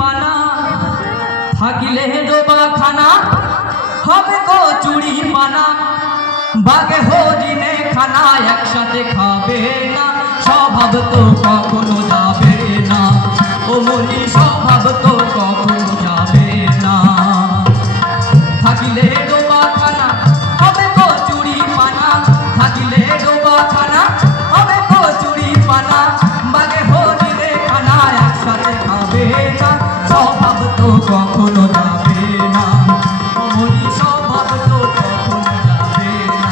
পানা থাকিলে ডোবাখানা হবে কচুরি পানা বাগে হরিণে খানা একসাথে খাবে না স্বভাব তো কখনো যাবে না ও মনি স্বভাব তো কখনো যাবে না থাকিলে ডোবাখানা হবে কচুরি পানা থাকিলে ডোবাখানা হবে কচুরি পানা বাগে হরিণে খানা একসাথে খাবে না স্বভাব তো কখনো যাবে না ও মনি স্বভাব তো কখনো যাবে না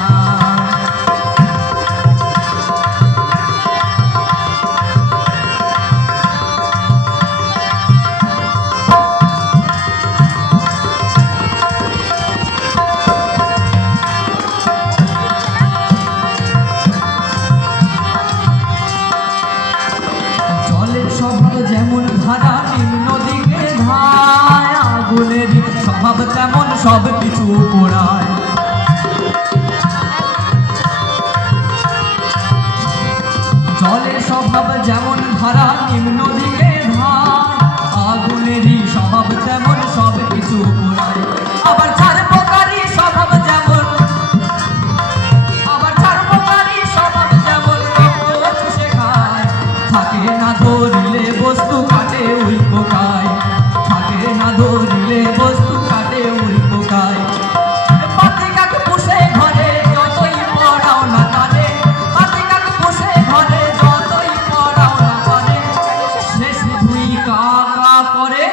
স্বভাব যেমন ধারা নিম্ন দিকে ধায় আগুনের স্বভাব তেমন সব কিছু পোড়ায় জলের স্বভাব যেমন ধারা নিম্ন দিকে ধায় আগুনেরই স্বভাব তেমন সব কিছু পোড়ায় আবার চার প্রকারই স্বভাব যেমন থাকে না ধরিলে বস্তু কাটে ওই পোকায় থাকে না ধরিলে বস্তু কাটে ওই পোকায় পাতিকাক পুষে ঘরে যতই পড়াও না তারে পাতিকাক পুষে ঘরে যতই পড়াও না তারে সে শুধুই কাকা করে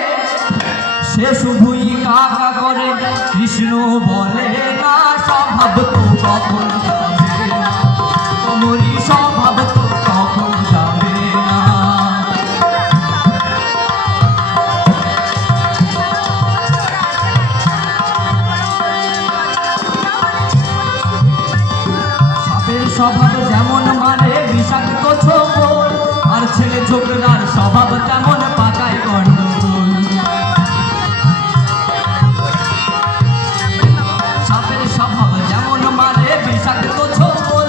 সে শুধুই কাকা করে কৃষ্ণ বলে না স্বভাব তো কখন যাবে না মরি স্বভাব তো কখন যাবে না সাপের স্বভাব যেমন মানে বিষাক্ত ছোবল আর ছেলে ছোকরার স্বভাব তেমন পাকায় গন্ডগোল সাপের স্বভাব যেমন মানে বিষাক্ত ছোবল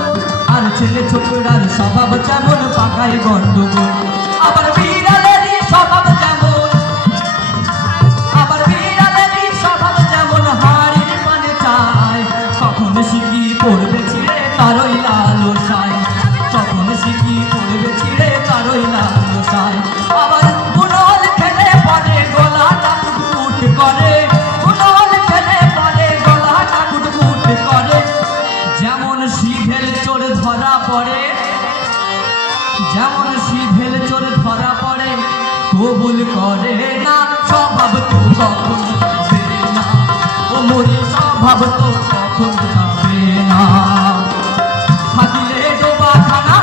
আর ছেলে ছোকরার স্বভাব যেমন পাকায় গন্ডগোল আবার বিড়ালেরই স্বভাব যেমন আবার বিড়ালেরই স্বভাব যেমন হাড়ির পানে চায় কখন শিখি পড়বে ছিঁড়ে তারই লালসায় কখন শিখি পড়বে ছিঁড়ে তারই লালসায় আবার বুনল খেলে পরে গলাটা কুটকুট করে বুনল খেলে পরে গলাটা কুটকুট করে যেমন শিভেল চোর ধরা পড়ে যেমন শিভেল চোর ধরা পড়ে কবুল করে না স্বভাব তো কখন যাবে না ও মরি স্বভাব তো কখন যাবে না থাকিলে ডোবাখানা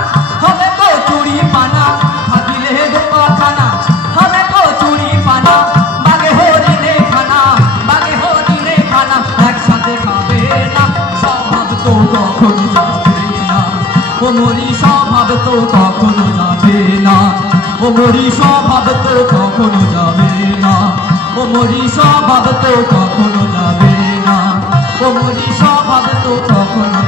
হবে কচুরি পানা থাকিলে ডোবাখানা হবে কচুরি পানা বাগে হরিণে খানা বাগে হরিণে খানা একসাথে খাবে না স্বভাব তো কখন যাবে না ও মরি স্বভাব তো কখনো যাবে না ও মরি স্বভাব তো কখনো যাবে না ও মরি স্বভাব তো কখনো যাবে না ও মরি স্বভাব তো কখনো